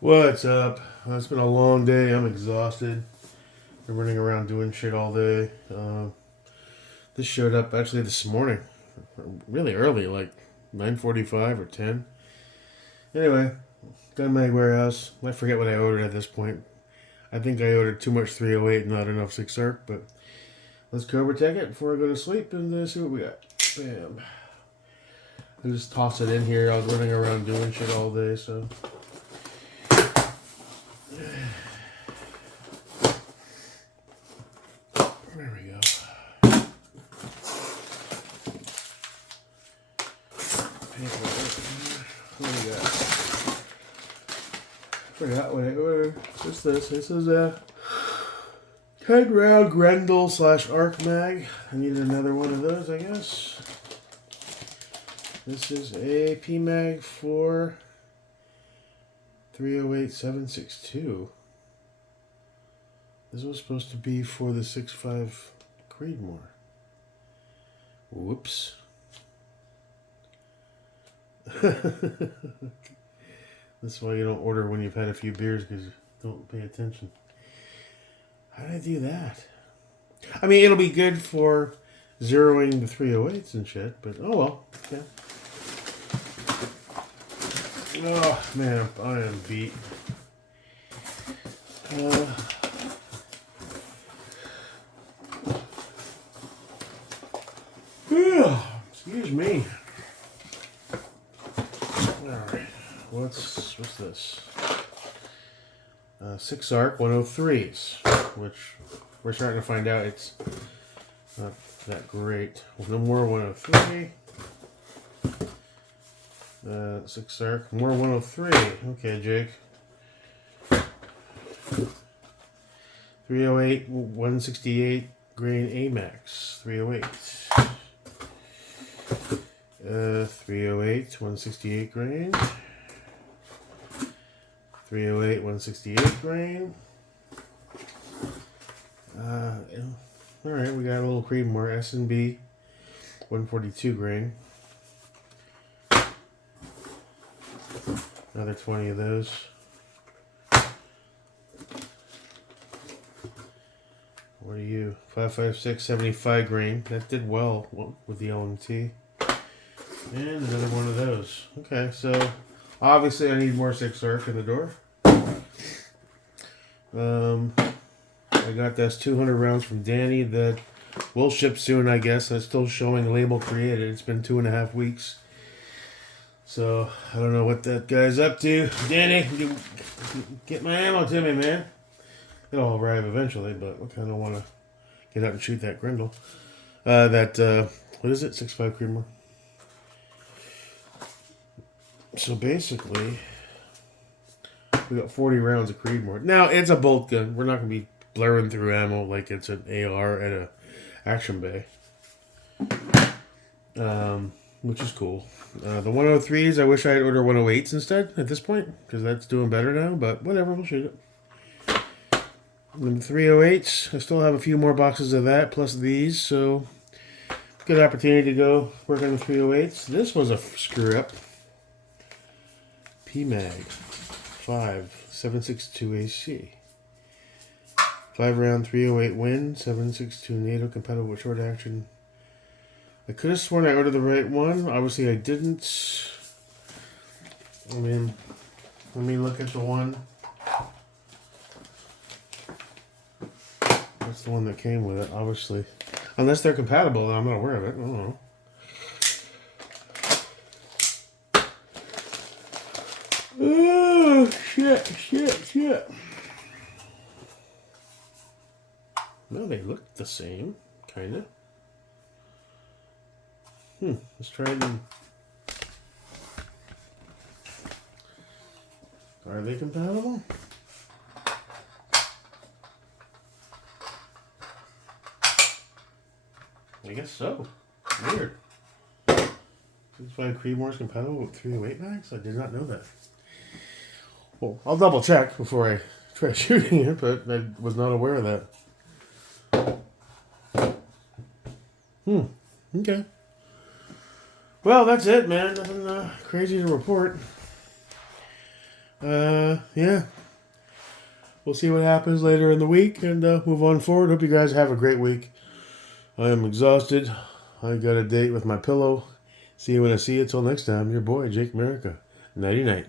What's up? It's been a long day. I'm exhausted. Been running around doing shit all day. This showed up actually this morning, really early, like 9:45 or 10. Anyway, got my warehouse. I forget what I ordered at this point. I think I ordered too much 308 and not enough 6 arc, but let's Cobra Tech it before I go to sleep and see what we got. Bam. I just toss it in here. I was running around doing shit all day, so. There we go. What do we got? Forgot what I ordered. What's this? This is a 10 round Grendel / Arc Mag. I need another one of those, I guess. This is a PMag for 308762. This was supposed to be for the 6.5 Creedmoor. Whoops. That's why you don't order when you've had a few beers, because you don't pay attention. How did I do that? I mean, it'll be good for zeroing the 308s and shit, but oh well. Yeah. Oh, man, I am beat. Excuse me. Alright, what's this? 6 arc 103s, which we're starting to find out it's not that great. No more 103. 6 arc, more 103. Okay, Jake. 308, 168 grain AMAX. 308. 308, 168 grain. 308, 168 grain. Alright, we got a little Creedmoor S&B 142 grain. Another 20 of those. What are you? 556, 75 grain. That did well with the LMT. And another one of those. Okay, so obviously I need more 6 arc in the door. I got this 200 rounds from Danny that will ship soon, I guess. That's still showing label created. It's been 2.5 weeks. So, I don't know what that guy's up to. Danny, you get my ammo to me, man. It'll arrive eventually, but I kind of want to get out and shoot that Grendel. What is it? 6.5 Creedmoor. So basically, we got 40 rounds of Creedmoor. Now, it's a bolt gun. We're not going to be blaring through ammo like it's an AR at a action bay. Which is cool. The 103s, I wish I had ordered 108s instead at this point, because that's doing better now, but whatever, we'll shoot it. And the 308s, I still have a few more boxes of that, plus these, so good opportunity to go work on the 308s. This was a screw up. PMag 5762 AC. 5 round 308 Win, 762 NATO, compatible with short action. I could have sworn I ordered the right one. Obviously I didn't. I mean, let me look at the one. That's the one that came with it, obviously. Unless they're compatible, I'm not aware of it. I don't know. Oh, shit. No, they look the same, kind of. Let's try it. Are they compatible? I guess so. Weird. 6.5 Creedmoor is compatible with 308 mags? I did not know that. Well, I'll double check before I try shooting it, but I was not aware of that. Okay. Well, that's it, man. Nothing crazy to report. Yeah. We'll see what happens later in the week and move on forward. Hope you guys have a great week. I am exhausted. I got a date with my pillow. See you when I see you. Till next time, your boy, Jake America. Nighty night.